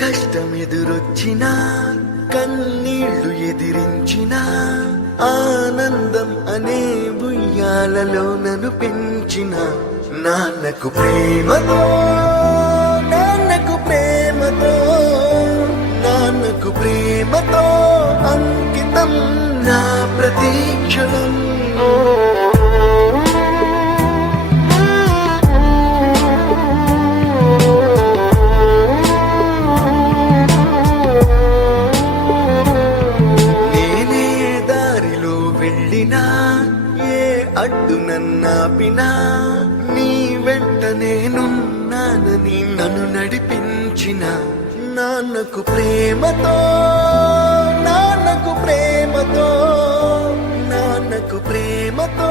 కష్టమెదురొచ్చినా కన్నీళ్లు ఎదిరించిన ఆనందం అనే ఉయ్యాలలో నన్ను పెంచిన నాన్నకు ప్రేమతో నాన్నకు ప్రేమతో నాన్నకు ప్రేమతో అంకితం నా ప్రతీక్షణం. నేనే దారిలో వెళ్ళినా ఏ అడ్డు నన్నాపినా నీ వెంట నేనున్నానని నన్ను నడిపించిన నాన్నకు ప్రేమతో నాన్నకు ప్రేమతో నాన్నకు ప్రేమతో